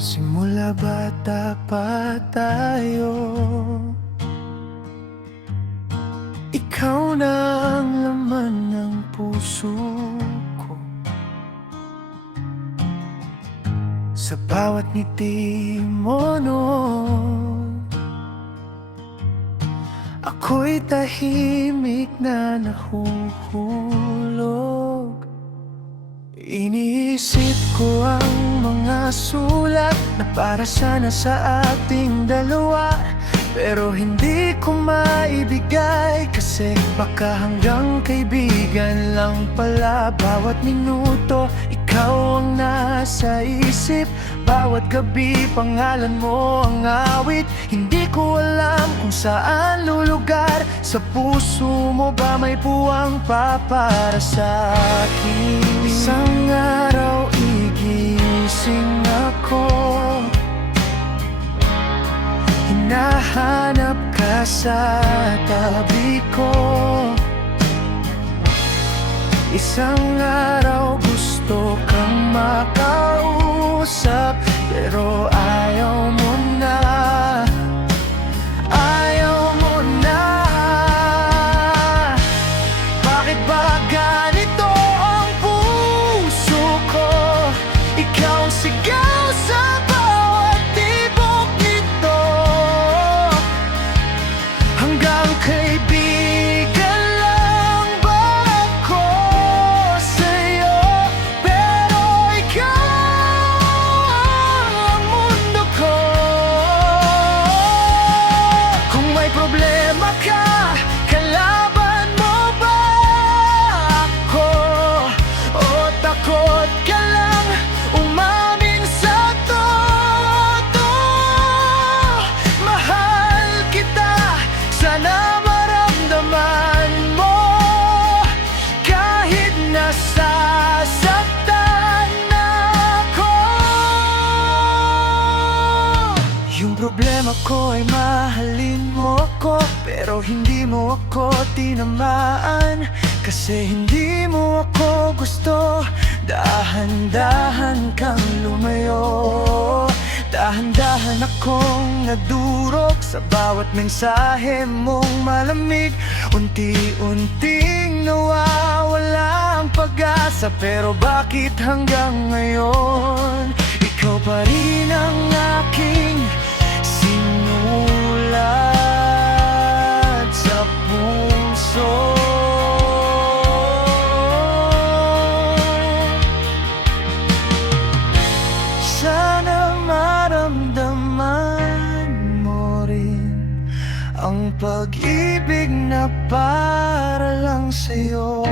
Simula bata pa tayo, ikaw na ang laman ng puso ko. Sa bawat ngiti mo noon, ako'y tahimik na nahuhulog. Iniisip ko ang mga sulat na para sana sa ating dalawa, pero hindi ko maibigay kasi baka hanggang kaibigan lang pala. Bawat minuto, ikaw ang nasa isip. Bawat gabi, pangalan mo ang awit. Hindi ko alam kung saan lulugar. Sa puso mo ba may puwang pa para sa akin? Isang araw igising ako, hinahanap ka sa tabi ko. Isang araw gusto kang makausap, pero ayaw mo na. Ayaw mo na. Bakit ba ganito ang puso ko? Ikaw ang sigaw sa bawat tibok nito. Hanggang kaibigan lang ba ako sa'yo? Pero ikaw ang mundo ko. Kung may problema ka, kalaban mo ba ako? O takot ka lang umamin sa totoo? Mahal kita, sana maramdaman mo. Kahit nasasaktan ako, yung problema ko ay mahalin mo ako, pero hindi mo ako tinamaan. Kasi hindi mo ako gusto. Dahan-dahan kang lumayo, dahan-dahan akong nadurog sa bawat mensahe mong malamig. Unti-unting nawawala ang pag-asa, pero bakit hanggang ngayon ikaw pa rin ang aking sinulat sa puso? Sana maramdaman mo rin ang pag-ibig na para lang sa'yo.